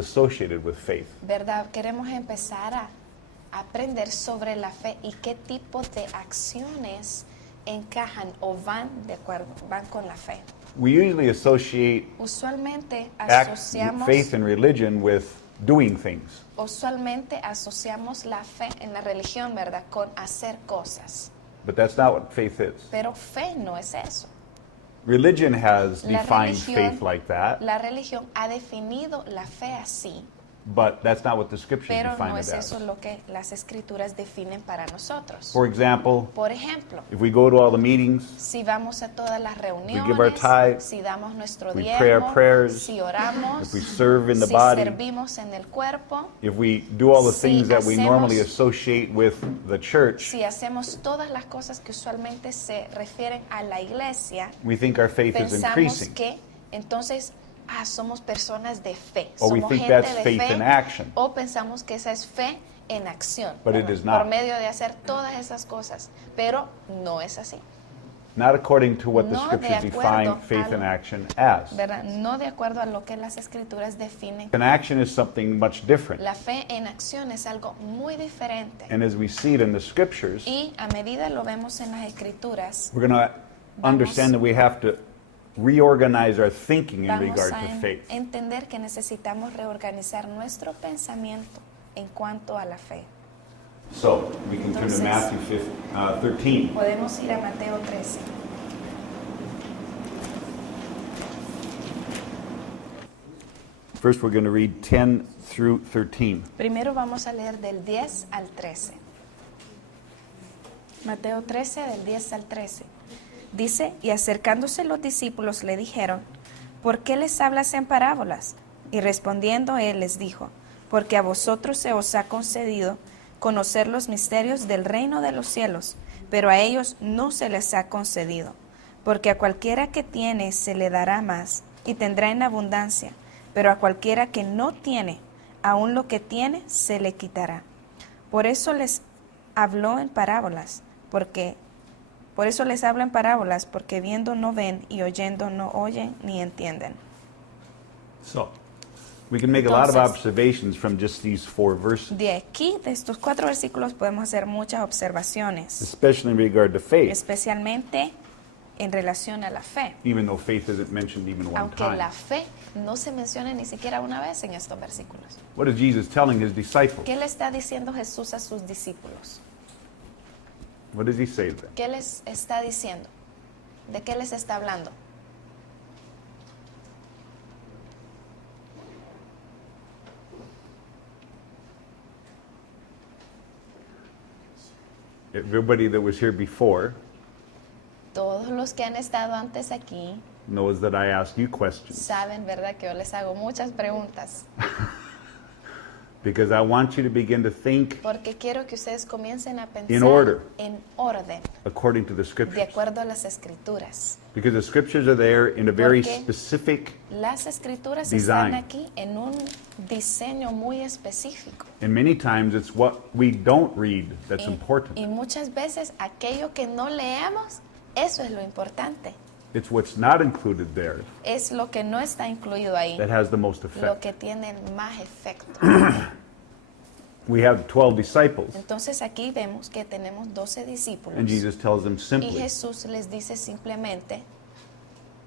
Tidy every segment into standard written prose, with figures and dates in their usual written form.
associated with faith. ¿Verdad? Queremos empezar a aprender sobre la fe y qué tipo de acciones encajan o van con la fe. We usually associate Usualmente faith and religion with doing things. asociamos la fe en la religión, ¿verdad?, con hacer cosas. But that's not what faith is. Pero fe no es eso. Religion has defined faith like that, La religión ha definido la fe así, but that's not what the scriptures pero define no it es eso as. lo que las escrituras definen para nosotros. For example, Por ejemplo, if we go to all the meetings, si vamos a todas las reuniones, give our tithe, si damos nuestro we pray our diezmo, prayers, si oramos, if we serve in the si body, servimos en el cuerpo, if we do all the si things that we hacemos- normally associate with the church, si hacemos todas las cosas que usualmente se refieren a la iglesia, we think our faith is pensamos increasing. que entonces somos personas de fe, Or we somos think gente that's de faith fe, in action. o pensamos que esa es fe en acción, But it ¿verdad? is not. Por medio de hacer todas esas cosas, pero no es así, Not according to what the No de scriptures acuerdo define faith a in lo- action as. ¿verdad? No de acuerdo a lo que las escrituras definen. An action is something much different. La fe en acción es algo muy diferente, And as we see it in the scriptures, y a medida lo vemos en las escrituras, we're going to understand that we have to reorganize our thinking in vamos regard a to faith. entender que necesitamos reorganizar nuestro pensamiento en cuanto a la fe. So, we can turn to Entonces- Matthew 13. Podemos ir a Mateo 13. First, we're going to read 10 through 13. Primero vamos a leer del 10 al 13. Mateo 13, del 10 al 13. Dice, y acercándose los discípulos le dijeron, ¿por qué les hablas en parábolas? Y respondiendo él les dijo, porque a vosotros se os ha concedido conocer los misterios del reino de los cielos, pero a ellos no se les ha concedido. Porque a cualquiera que tiene se le dará más, y tendrá en abundancia, pero a cualquiera que no tiene, aun lo que tiene se le quitará. Por eso les habló en parábolas, porque viendo no ven y oyendo no oyen ni entienden. So, we can make a lot of Entonces- observations from just these 4 verses, De aquí, de estos 4 versículos, podemos hacer muchas observaciones, especially in regard to faith, especialmente en relación a la fe, even though faith isn't mentioned even one aunque time. la fe no se menciona ni siquiera una vez en estos versículos. What is Jesus telling his disciples? ¿Qué le está diciendo Jesús a sus discípulos? What does he say to them? ¿Qué les está diciendo? ¿De qué les está hablando? Everybody that was here before Todos los que han estado antes aquí knows that I ask you questions saben, ¿verdad?, que yo les hago muchas preguntas, because I want you to begin to think porque quiero que ustedes comiencen a pensar In order. en orden, according to the de scriptures. acuerdo a las escrituras. Because the scriptures are there in a very Porque specific, Las escrituras Design. están aquí en un diseño muy específico. and many times it's what we don't read that's Y important. muchas veces aquello que no leemos, eso es lo importante. It's what's not included there Es lo que no está incluido ahí, that has the most lo effect. que tiene más efecto. We have 12 disciples, Entonces aquí vemos que tenemos 12 discípulos. and Jesus tells them Y simply, Jesús les dice simplemente,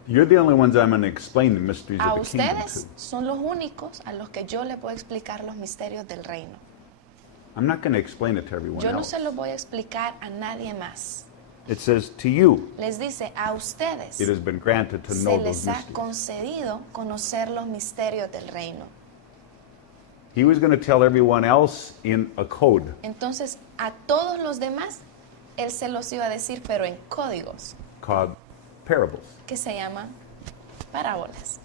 you're the only ones I'm going to explain the mysteries a of the kingdom ustedes to. son los únicos a los que yo le puedo explicar los misterios del reino. I'm not going to explain it to everyone Yo no else. se los voy a explicar a nadie más. It says, to you, Les dice, a ustedes it has been granted to se know les those ha mysteries. concedido conocer los misterios del reino. He was going to tell everyone else in a code. Entonces, a todos los demás, Él se los iba a decir, pero en códigos, Called parables. que se llaman parábolas.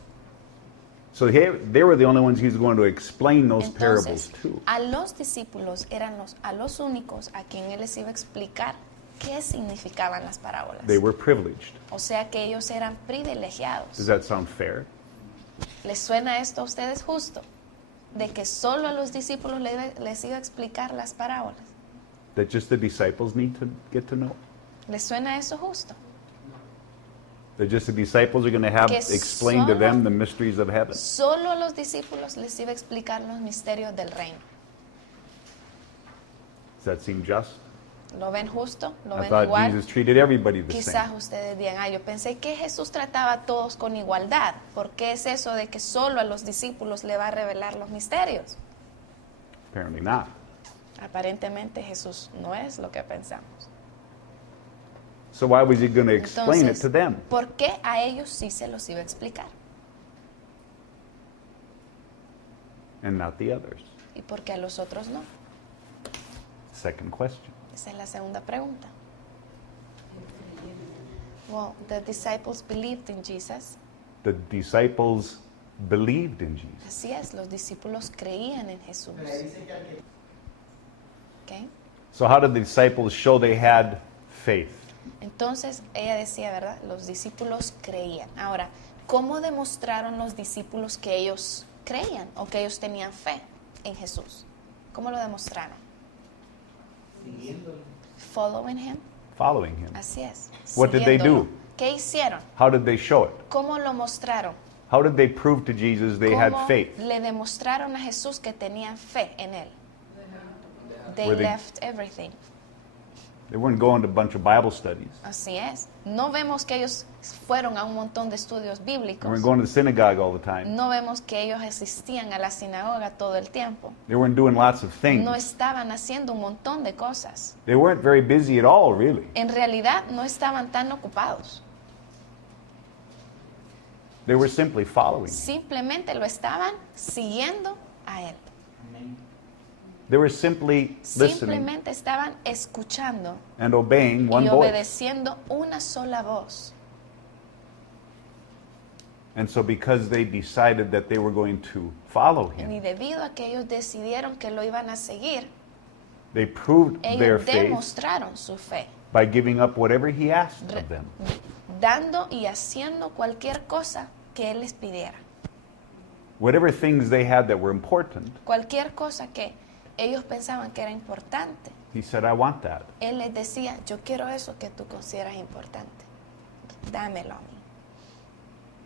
So they were the only ones he was going to explain those parables Entonces, to. a los discípulos eran a los únicos a quien Él les iba a explicar qué significaban las parábolas. They were privileged. O sea que ellos eran Does privilegiados. that sound fair? ¿Les suena esto a ustedes justo? De que solo a los discípulos les iba a explicar las parábolas. That just the disciples need to get to know? ¿Les suena eso justo? That just the disciples are going to have Que explain to solo- them the mysteries of heaven. Solo a los discípulos les iba a explicar los misterios del reino. Does that seem just? ¿Lo ven justo? ¿Lo I ven thought igual? Jesus treated everybody the Quizás same. ustedes digan, yo pensé que Jesús trataba a todos con igualdad. ¿Por qué es eso de que solo a los discípulos le va a revelar los misterios? Apparently not. Aparentemente Jesús no es lo que pensamos. So why was he going to explain it Entonces, to them? ¿por qué a ellos sí se los iba a explicar And not the others? y por qué a los otros no? Second question. Esa es la segunda pregunta. Well, the disciples believed in Jesus. The disciples believed in Jesus. Así es, los discípulos creían en Jesús. ¿Ok? So how did the disciples show they had faith? Entonces, ella decía, ¿verdad? Los discípulos creían. Ahora, ¿cómo demostraron los discípulos que ellos creían o que ellos tenían fe en Jesús? ¿Cómo lo demostraron? Following him. Following him. Así es. What did they siguiéndolo. do? ¿Qué hicieron? How did they show it? ¿Cómo lo mostraron? How did they prove to Jesus they had ¿Cómo faith? le demostraron a Jesús que tenían fe en él? They Were they- left everything. They weren't going to a bunch of Bible studies. Así es. No vemos que ellos fueron a un montón de estudios They bíblicos. weren't going to the synagogue all the time. No vemos que ellos asistían a la sinagoga todo el tiempo. They weren't doing lots of things. No estaban haciendo un montón de cosas. They weren't very busy at all, really. En realidad no estaban tan ocupados. They were simply following. Simplemente lo estaban siguiendo a él. They were simply listening Simplemente estaban escuchando and obeying one y voice. obedeciendo una sola voz. And so because they decided that they were going to follow Y him, debido a que ellos decidieron que lo iban a seguir, they proved their ellos faith demostraron su fe, by giving up whatever he asked re- of them. dando y haciendo cualquier cosa que él les pidiera. Whatever things they had that were important, Cualquier cosa que ellos pensaban que era importante, he said, I want that. él les decía, yo quiero eso que tú consideras importante. Dámelo a mí.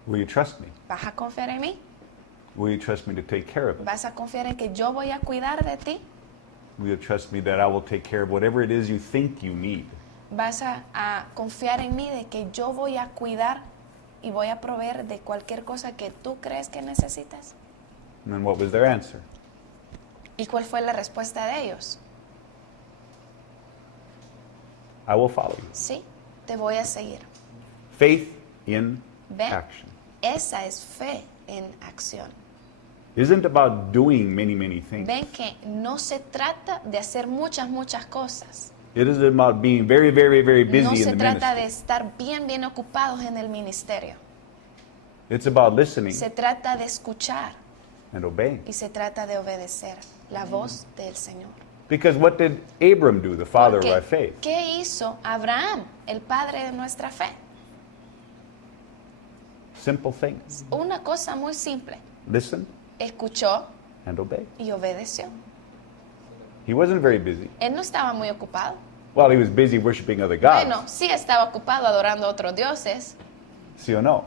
Will you trust me? ¿Vas a confiar en mí? Will you trust me to take care of it? ¿Vas a confiar en que yo voy a cuidar de ti? Will you trust me that I will take care of whatever it is you think you need? ¿Vas a confiar en mí de que yo voy a cuidar y voy a proveer de cualquier cosa que tú crees que necesitas? And then what was their answer? ¿Y cuál fue la respuesta de ellos? I will follow you. Sí, te voy a seguir. Faith in Ven, action. esa es fe en acción. Isn't about doing many, many things. Ven que no se trata de hacer muchas cosas. It is about being very, very, very busy No se in the trata de ministry. estar bien ocupados en el ministerio. It's about listening Se trata de escuchar and obeying. y se trata de obedecer la voz del Señor. Because what did Abram do, the father of Porque, our faith? ¿qué hizo Abraham, el padre de nuestra fe? Simple things. Una cosa muy simple. Listen Escuchó and obey. y obedeció. He wasn't very busy. Él no estaba muy ocupado. Well, he was busy worshiping other gods. Bueno, sí estaba ocupado adorando a otros dioses, See or no?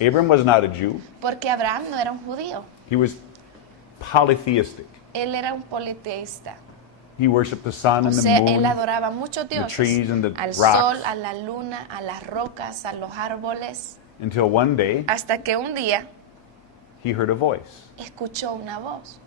Abram was not a Jew. porque Abraham no era un judío. He was polytheistic. Él era un politeísta. He worshiped the sun O and the sea, él moon. adoraba a muchos the dioses. trees and the Al rocks. sol, a la luna, a las rocas, a los árboles. Until one day, Hasta que un día he heard a voice. escuchó una voz.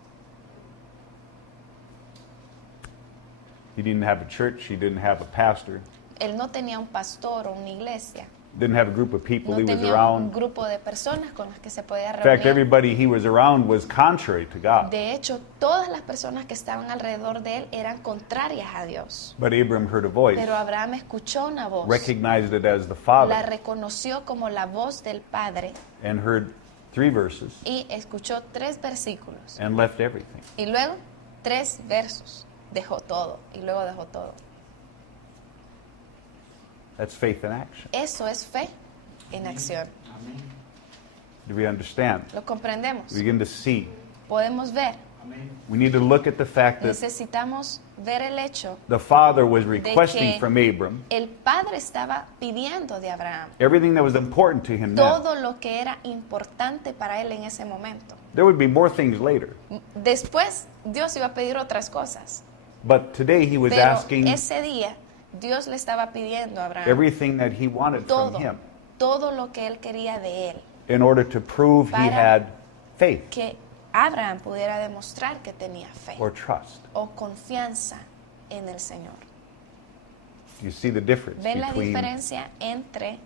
He didn't have a church. He didn't have a pastor. Él no tenía un pastor o una iglesia. Didn't have a group of people No he was tenía un around. grupo de personas con las que se podía In fact, reunir. everybody he was around was contrary to God. De hecho, todas las personas que estaban alrededor de él eran contrarias a Dios. But Abram heard a voice, Pero Abraham escuchó una voz, recognized it as the la Father, reconoció como la voz del Padre and heard 3 verses y escuchó 3 versículos. and left everything. Y luego 3 versos. Dejó todo y luego dejó todo. That's faith in action. Eso es fe en acción. Do we understand? Lo comprendemos. We begin to see Podemos ver We need to look at the fact that Necesitamos ver el hecho the father was de requesting que from Abram el padre estaba pidiendo de Abraham everything that was important to him now. todo lo que era importante para él en ese momento. There would be more things later. Después Dios iba a pedir otras cosas, But today he was pero asking ese día Dios le estaba pidiendo a Abraham everything that he wanted from todo, him todo lo que él quería de él, in order to prove he Para- had faith que Abraham pudiera demostrar que tenía fe or trust. o confianza en el Señor. You see the difference ¿Ven la between diferencia entre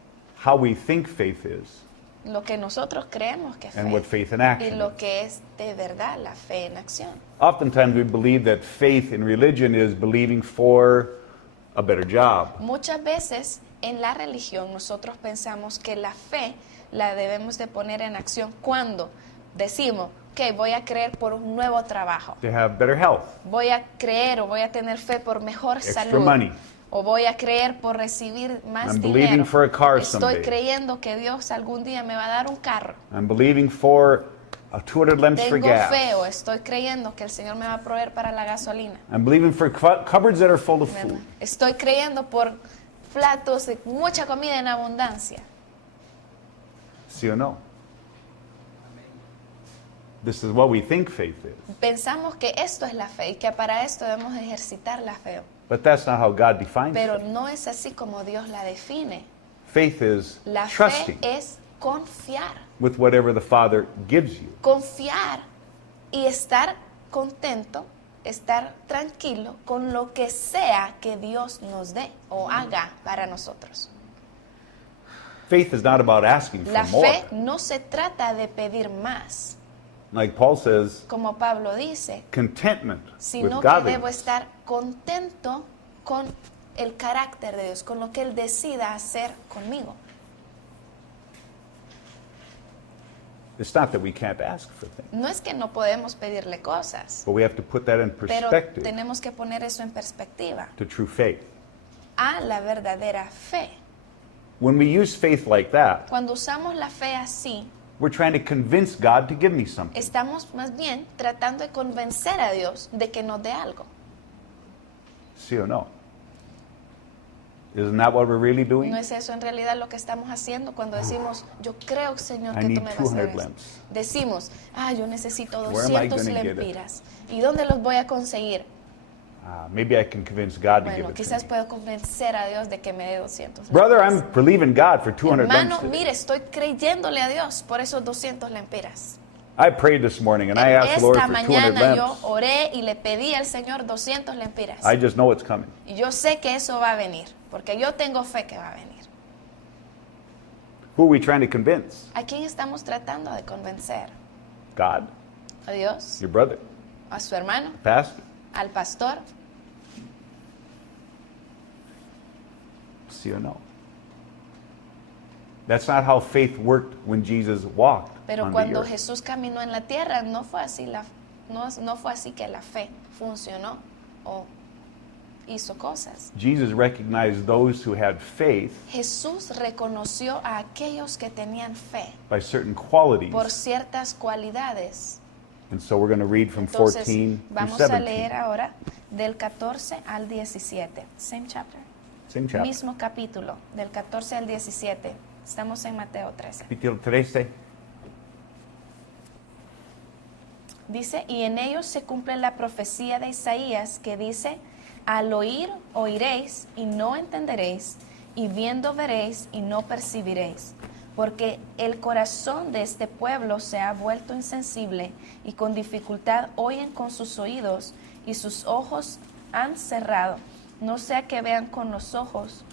how we think faith is lo que nosotros creemos que es and what fe faith in y action lo is? que es de verdad la fe en acción? Oftentimes we believe that faith in religion is believing for a better job, Muchas veces en la religión nosotros pensamos que la fe la debemos de poner en acción cuando decimos que voy a creer por un nuevo trabajo, to have better health, voy a creer o voy a tener fe por mejor Extra salud, money. o voy a creer por recibir más I'm believing dinero. for a car Estoy someday. creyendo que Dios algún día me va a dar un carro. I'm believing for a 200 lamps for Tengo gas. fe o estoy creyendo que el Señor me va a proveer para la gasolina. I'm believing for cupboards that are full of ¿Verdad? food. Estoy creyendo por platos de mucha comida en abundancia. ¿Sí o no? This is what we think faith is. Pensamos que esto es la fe y que para esto debemos ejercitar la fe. But that's not how God defines Pero it. no es así como Dios la define. Faith is La fe trusting es confiar. with whatever the Father gives you. Confiar y estar contento, estar tranquilo con lo que sea que Dios nos dé o haga para nosotros. Faith is not about asking La for more. fe no se trata de pedir más, Like Paul says, como Pablo dice, contentment with sino que debo godliness. estar contento con el carácter de Dios, con lo que Él decida hacer conmigo. It's not that we can't ask for things, No es que no podemos pedirle cosas, but we have to put that in pero perspective tenemos que poner eso en perspectiva to true faith. a la verdadera fe. When we use faith like that, Cuando usamos la fe así, we're trying to convince God to give me something. estamos más bien tratando de convencer a Dios de que nos dé algo. ¿Sí o no? Isn't that what we're really doing? ¿No es eso en realidad lo que estamos haciendo cuando decimos, yo creo, Señor, I que tú need me vas a dar 200 esto? lamps. Decimos, yo necesito Where am I 200 gonna get it? lempiras. ¿Y dónde los voy a conseguir? Maybe I can convince God to give Bueno, it to quizás me. puedo convencer a Dios de que me dé 200 Brother, lempiras. I'm believing God for 200 Hermano, lamps today. mire, estoy creyéndole a Dios por esos 200 lempiras. I prayed this morning and I asked the Lord Esta for 200 mañana yo lamps. oré y le pedí al Señor 200 lempiras. I just know it's coming. Y yo sé que eso va a venir, porque yo tengo fe que va a venir. Who are we trying to convince? ¿A quién estamos tratando de convencer? God, ¿A Dios? your brother, ¿A su hermano? pastor? ¿Al pastor? ¿Sí o no? That's not how faith worked when Jesus walked Pero on the cuando earth. Jesús caminó en la tierra, no fue así no fue así que la fe funcionó o hizo cosas. Jesus recognized those who had faith Jesús reconoció a aquellos que tenían fe by certain qualities. por ciertas cualidades. And so we're going to read from Entonces, 14 through vamos a leer 17. ahora del 14 al 17. Same chapter. Same chapter. Mismo capítulo, del 14 al 17. Estamos en Mateo 13. Capítulo 13. Dice, y en ellos se cumple la profecía de Isaías que dice, al oír oiréis y no entenderéis, y viendo veréis y no percibiréis. Porque el corazón de este pueblo se ha vuelto insensible y con dificultad oyen con sus oídos y sus ojos han cerrado. No sea que vean con los ojos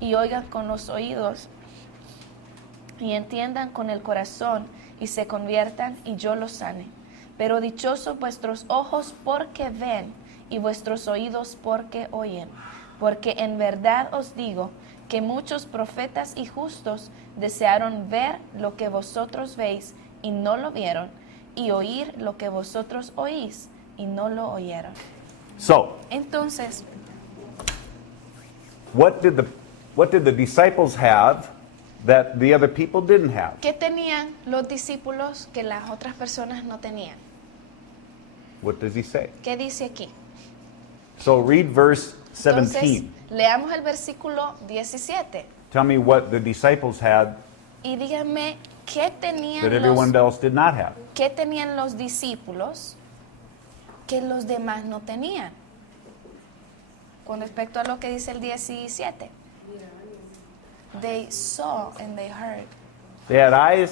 y oigan con los oídos y entiendan con el corazón y se conviertan y yo los sane. Pero dichosos vuestros ojos porque ven y vuestros oídos porque oyen. Porque en verdad os digo que muchos profetas y justos desearon ver lo que vosotros veis y no lo vieron, y oír lo que vosotros oís y no lo oyeron. So, Entonces, what did the disciples have that the other people didn't have? ¿qué tenían los discípulos que las otras personas no tenían? What does he say? ¿Qué dice aquí? So read verse Entonces, 17. leamos el versículo 17 Tell me what the disciples had y díganme qué that everyone else did not have. qué tenían los discípulos que los demás no tenían. Con respecto a lo que dice el 17. They saw and they heard. They had eyes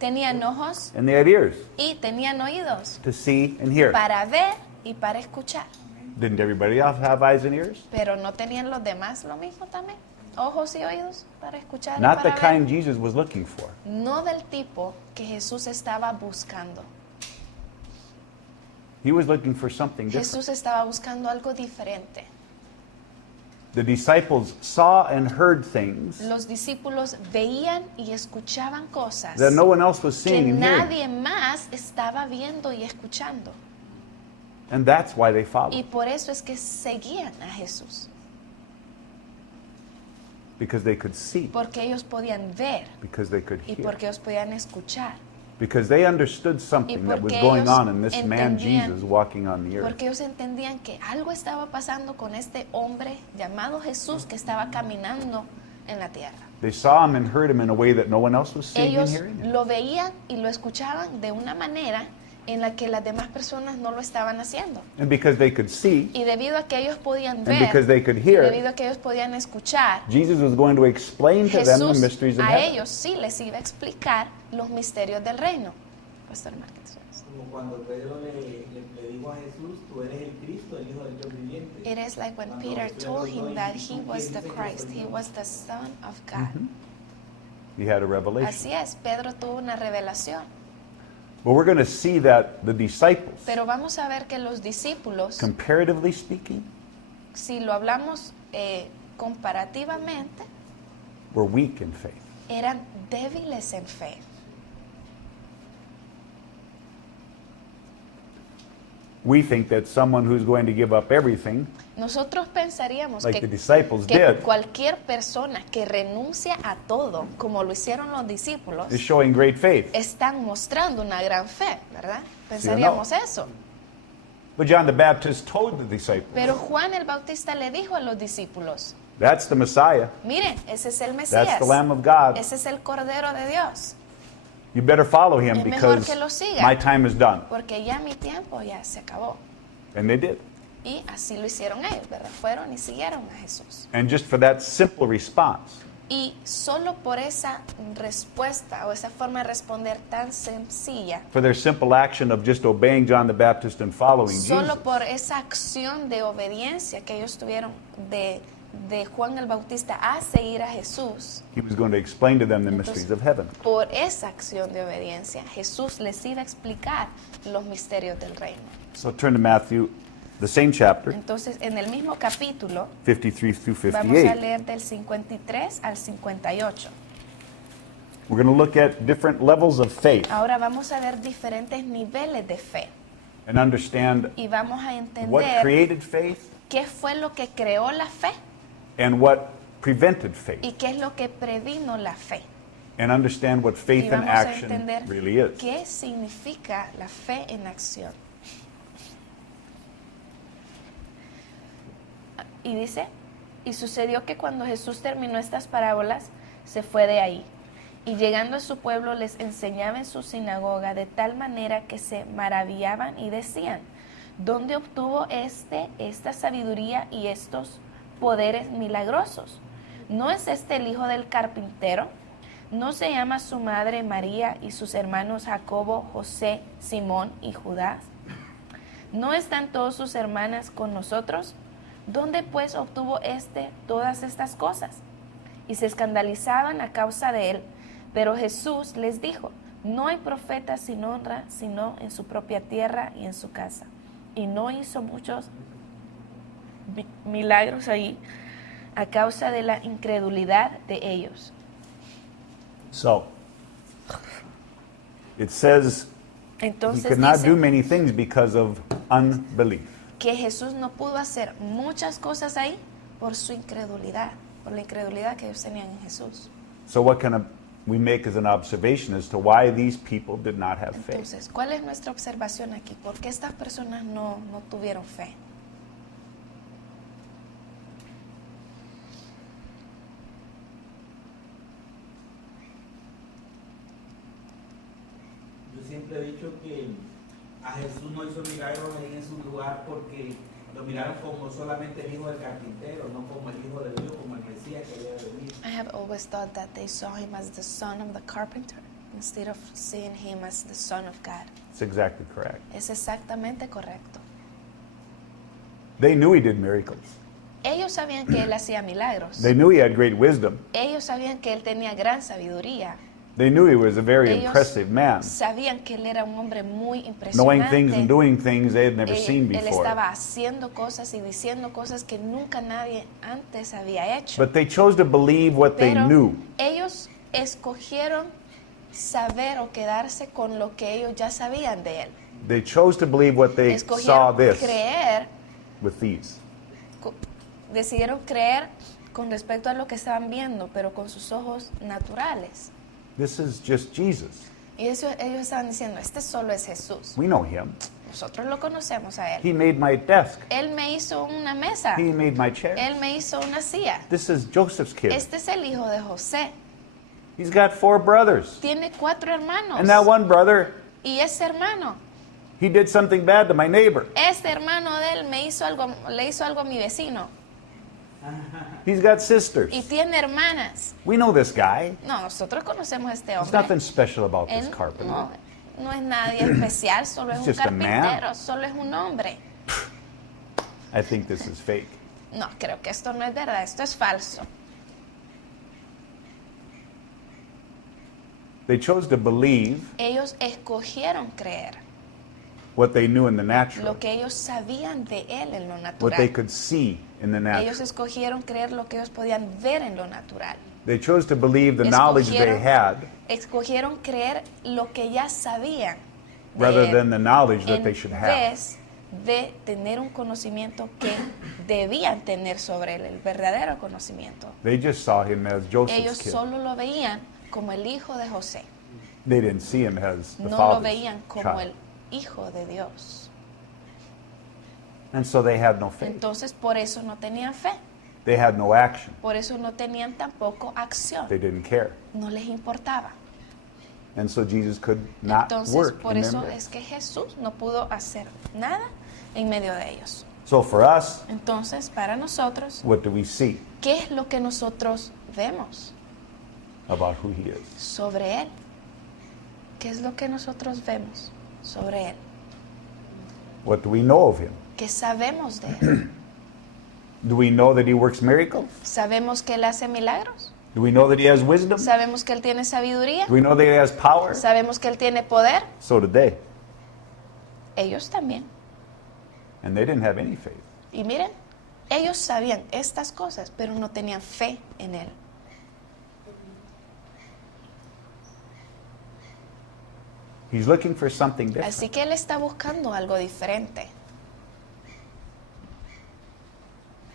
Tenían ojos and they had ears y tenían oídos to see and hear. para ver y para escuchar. Didn't everybody else have eyes and ears? Pero no tenían los demás lo mismo también. Ojos y oídos para escuchar y Not the para ver. kind Jesus was looking for. No del tipo que Jesús estaba buscando. He was looking for something different. Jesús estaba buscando algo diferente. The disciples saw and heard things Los discípulos veían y escuchaban cosas that no one else was que seeing and hearing. nadie más estaba viendo y escuchando. And that's why they Y followed. por eso es que seguían a Jesús. Because they could see. Porque ellos podían ver Because they could y hear. porque ellos podían escuchar. Because they understood something that was porque going ellos on in this man entendían- Jesus walking on the earth. Porque ellos entendían que algo estaba pasando con este hombre llamado Jesús que estaba caminando en la tierra. They saw him and heard him in a way that no one else was seeing and Ellos hearing him. lo veían y lo escuchaban de una manera en la que las demás personas no lo estaban haciendo. And because they could see, Y debido a que ellos podían and because ver, they could y hear, debido a que ellos podían escuchar, Jesus was going to explain to them the Jesús mysteries of a heaven. ellos sí les iba a explicar los misterios del reino. Pastor Márquez. Como cuando Pedro le dijo a Jesús, tú eres el Cristo, el Hijo del Dios viviente. It is like when Peter told him that he was the Christ, he was the Son of God. He had a revelation. Así es, Pedro tuvo una revelación. But we're going to see that the disciples, Pero vamos a ver que los discípulos, comparatively speaking, si lo hablamos comparativamente, were weak in faith. eran débiles en fe. We think that someone who's going to give up everything, Nosotros pensaríamos like the que, disciples que did, cualquier persona que renuncia a todo, como lo hicieron los discípulos, is showing great faith. están mostrando una gran fe, ¿verdad? no? Pensaríamos eso. But John the Baptist told the disciples, Pero Juan el Bautista le dijo a los discípulos, that's the Messiah. miren, ese es el That's Mesías, the Lamb of God. ese es el Cordero de Dios, You better follow him Es mejor because que lo siga. my time is done. porque ya mi tiempo ya se acabó. And they did. Y así lo hicieron ellos, ¿verdad? Fueron y siguieron a Jesús. And just for that simple response, Y solo por esa respuesta o esa forma de responder tan sencilla, for their simple action of just obeying John the Baptist and following solo Jesus, por esa acción de obediencia que ellos tuvieron de Juan el Bautista a seguir a Jesús, he was going to explain to them the Entonces- mysteries of heaven. por esa acción de obediencia, Jesús les iba a explicar los misterios del reino. So turn to Matthew, the same chapter, Entonces, en el mismo capítulo, 53 through vamos a 58. leer del 53 al 58. We're going to look at different levels of faith Ahora vamos a ver diferentes niveles de fe and understand y vamos a what entender created faith qué fue lo que creó la fe and what prevented faith, y qué es lo que previno la fe. and understand what Y faith in vamos a action entender really is. qué significa la fe en acción. Y dice, y sucedió que cuando Jesús terminó estas parábolas, se fue de ahí. Y llegando a su pueblo les enseñaba en su sinagoga de tal manera que se maravillaban y decían, ¿dónde obtuvo esta sabiduría y estos poderes milagrosos? ¿No es este el hijo del carpintero? ¿No se llama su madre María y sus hermanos Jacobo, José, Simón y Judas? ¿No están todas sus hermanas con nosotros? ¿Dónde pues obtuvo todas estas cosas? Y se escandalizaban a causa de él. Pero Jesús les dijo, no hay profeta sin honra, sino en su propia tierra y en su casa. Y no hizo muchos milagros ahí a causa de la incredulidad de ellos. So, it says he Entonces could not do dice many things because of unbelief. que Jesús no pudo hacer muchas cosas ahí por su incredulidad, por la incredulidad que ellos tenían en Jesús. So what can a we make as an observation as to why these people did not have faith. Entonces, ¿cuál es nuestra observación aquí? ¿Por qué estas personas no tuvieron fe? Yo siempre he dicho que a Jesús no hizo milagros ahí en su lugar porque lo miraron como solamente el hijo del carpintero, no como el hijo de Dios, como el Mesías que había de venir. I have always thought that they saw him as the son of the carpenter instead of seeing him as the son of God. It's exactly correct. Es exactamente correcto. They knew he did miracles. Ellos sabían que él hacía milagros. They knew he had great wisdom. Ellos sabían que él tenía gran sabiduría. They knew he was a very Ellos impressive man, sabían que él era un hombre muy knowing things and impresionante. doing things they had never seen Él before. estaba haciendo cosas y diciendo cosas que nunca nadie antes había hecho. But they chose to believe what they Pero knew. ellos escogieron saber o quedarse con lo que ellos ya sabían de él. They chose to believe what they saw Escogieron this creer, with these. decidieron creer con respecto a lo que estaban viendo, pero con sus ojos naturales. This is just Jesus. Y ellos estaban diciendo, este solo es Jesús. We know him. Nosotros lo conocemos a él. He made my desk. Él me hizo una mesa. He made my chair. Él me hizo una silla. This is Joseph's kid. Este es el hijo de José. He's got 4 brothers. Tiene 4 hermanos. And that one brother, Y ese hermano, he did something bad to my neighbor. este hermano de él le hizo algo a mi vecino. He's got sisters. Y tiene hermanas. We know this guy. No, nosotros conocemos a este There's hombre. nothing special about this Él carpenter. no es nadie especial, solo es He's un just a man. carpintero, solo es un hombre. I think this is fake. No, creo que esto no es verdad, esto es falso. They chose to believe Ellos escogieron creer what they knew in the natural, lo que ellos sabían de él en lo what they natural. could see in the Ellos natural. escogieron creer lo que ellos podían ver en lo natural. They chose to believe the knowledge they Escogieron- had Escogieron creer lo que ya sabían de rather él, than the knowledge that en they should have. vez de tener un conocimiento que debían tener sobre él, el verdadero conocimiento. They just saw him as Joseph's Ellos kid. solo lo veían como el hijo de José, They didn't see him as the no lo father's veían como el child. hijo de Dios. And so they had no faith. Entonces por eso no tenían fe, They had no action. por eso no tenían tampoco acción, They didn't care. no les importaba. And so Jesus could not Entonces work por in their eso midst. es que Jesús no pudo hacer nada en medio de ellos. So for us, Entonces para nosotros, what do we see ¿qué es lo que nosotros vemos about who he is? sobre él? ¿Qué es lo que nosotros vemos sobre él? What do we know of him? ¿Qué sabemos de él? Do we know that he works miracles? ¿Sabemos que él hace milagros? Do we know that he has wisdom? ¿Sabemos que él tiene sabiduría? Do we know that he has power? ¿Sabemos que él tiene poder? So did they. Ellos también. And they didn't have any faith. Y miren, ellos sabían estas cosas, pero no tenían fe en él. He's looking for something different. Así que él está buscando algo diferente.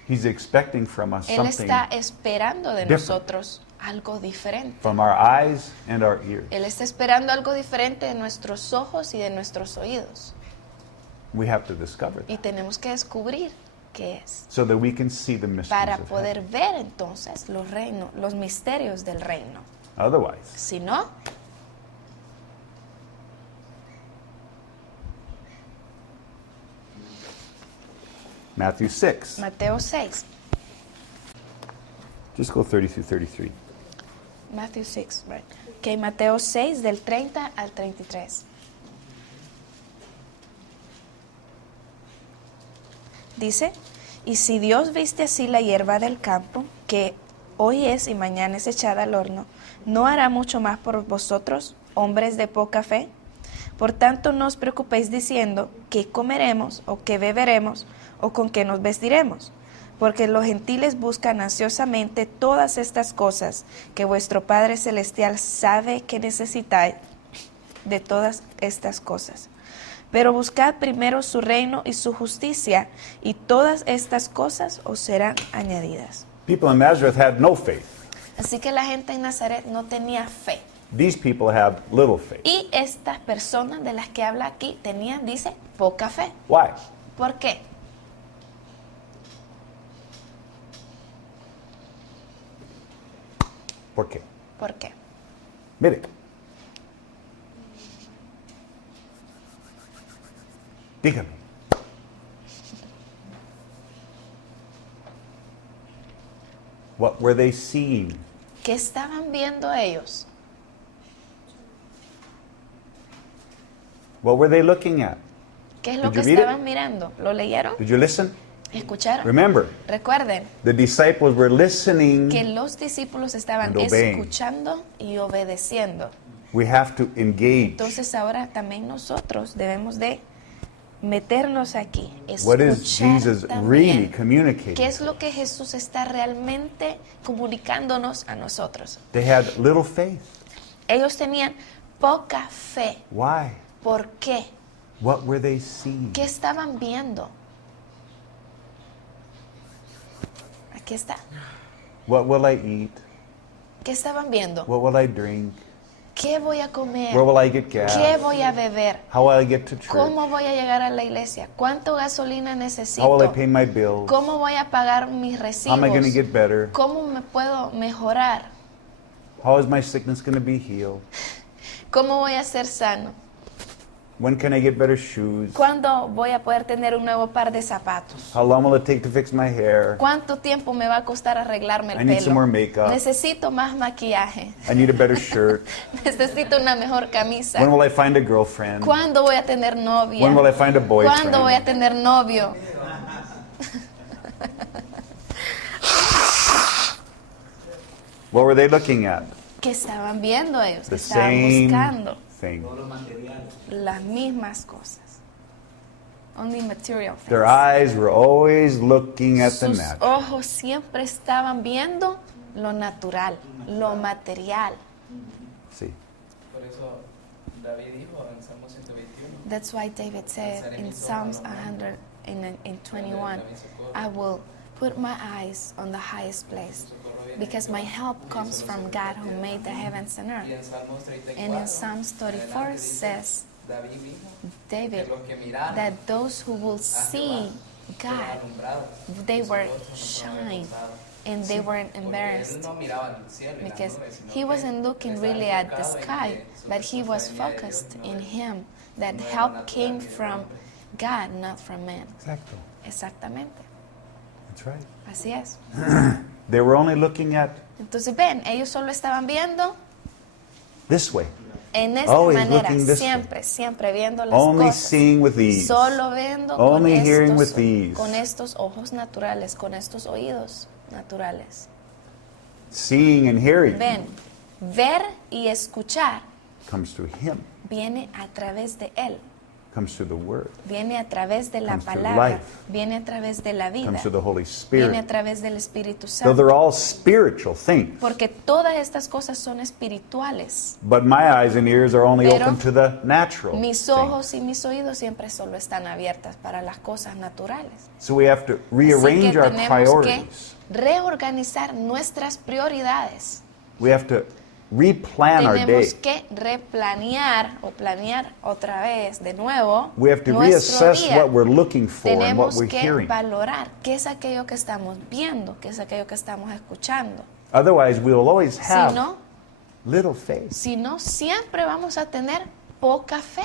He's expecting from us Él something está esperando de different. nosotros algo diferente. from our eyes and our ears. Él está esperando algo diferente de nuestros ojos y de nuestros oídos. We have to discover Y that tenemos que descubrir qué es. so that we can see the mysteries Para of poder heaven. ver entonces los misterios del reino. Otherwise, Si no, Matthew 6. Mateo 6. Just go 30 through 33. Matthew 6, right. Ok, Mateo 6 del 30 al 33. Dice, y si Dios viste así la hierba del campo, que hoy es y mañana es echada al horno, ¿no hará mucho más por vosotros, hombres de poca fe? Por tanto, no os preocupéis diciendo, ¿qué comeremos o qué beberemos o con qué nos vestiremos? Porque los gentiles buscan ansiosamente todas estas cosas que vuestro Padre Celestial sabe que necesitáis de todas estas cosas. Pero buscad primero su reino y su justicia, y todas estas cosas os serán añadidas. People in Nazareth had no faith. Así que la gente en Nazaret no tenía fe. These people have little faith. Y estas personas de las que habla aquí tenían, dice, poca fe. Why? ¿Por qué? ¿Por qué? ¿Por qué? Mire. Dígame. What were they seeing? ¿Qué estaban viendo ellos? What were they looking at? ¿Qué es lo Did que you read it? estaban mirando? ¿Lo leyeron? Did you listen? ¿Escucharon? Remember, Recuerden the disciples were listening. que los discípulos estaban And obeying. escuchando y obedeciendo. We have to engage. Entonces ahora también nosotros debemos de meternos aquí, What is escuchar Jesus también really communicating? qué es lo que Jesús está realmente comunicándonos a nosotros. They had little faith. Ellos tenían poca fe. Why? ¿Por qué? What were they seeing? ¿Qué estaban viendo? Aquí está. What will I eat? ¿Qué estaban viendo? What will I drink? ¿Qué voy a comer? Where will I get gas? ¿Qué voy a beber? How will I get to church? ¿Cómo voy a llegar a la iglesia? ¿Cuánto gasolina How will I necesito? pay my bills? ¿Cómo voy a pagar mis How am I going to recibos? get better? ¿Cómo me puedo mejorar? How is my sickness going to be healed? ¿Cómo voy a ser sano? When can I get better shoes? ¿Cuándo voy a poder tener un nuevo par de zapatos? How long will it take to fix my hair? ¿Cuánto tiempo me va a costar arreglarme I el need some more pelo? makeup. Necesito más maquillaje. I need a better shirt. Necesito una mejor camisa. When will I find a girlfriend? ¿Cuándo voy a tener novia? When will I find a boyfriend? ¿Cuándo voy a tener novio? What were they looking at? ¿Qué estaban viendo ellos? The Estaban same buscando thing. Todo lo material. las mismas cosas. Only material things. Their eyes were always looking at the Sus natural. ojos siempre estaban viendo lo natural, lo material. See, Por eso David dijo en Salmo 121, That's why David said in Psalms 121, I will put my eyes on the highest place because my help comes from God who made the heavens and y earth. en Salmos 34, And in Psalms 34 adelante dice, says, David dijo David, que los que miraron that those who will a see Jehová God, fueron alumbrados, they y sus were rostros no fueron shined avergonzados. and they weren't Porque embarrassed. él no miraba al cielo y las Because nubes, sino he que wasn't looking estaba really at the enfocado en sky, que su but he respuesta was venía de Dios, focused no in de- him, that no de lo help natural came que from hombre. God, not from man. exactly. Exactamente, That's right. así es. They were only looking at Entonces ven, ellos solo estaban viendo this way, en esta Always manera, looking this siempre viendo las only cosas. seeing with these. Solo viendo Only hearing with estos, these. con estos ojos naturales, con estos oídos naturales. Seeing and hearing Ven, ver y escuchar comes through Him, viene a través de Él, comes through the Word, viene a través de la Comes through palabra, life. viene a través de la vida, comes through the Holy viene a Spirit. través del Espíritu So Santo. they're all spiritual things. Porque todas estas cosas son espirituales. But my eyes and ears are only Pero open to the natural. Mis things. ojos y mis oídos siempre solo están abiertas para las cosas naturales. So we have to Así rearrange que our tenemos priorities. que reorganizar nuestras prioridades. We have to replan our day. Tenemos que replanear o planear otra vez de nuevo We have to nuestro reassess día. what we're looking for and what Tenemos we're que hearing. valorar qué es aquello que estamos viendo, qué es aquello que estamos escuchando. Otherwise, we'll always Si have no, little faith. siempre vamos a tener poca fe.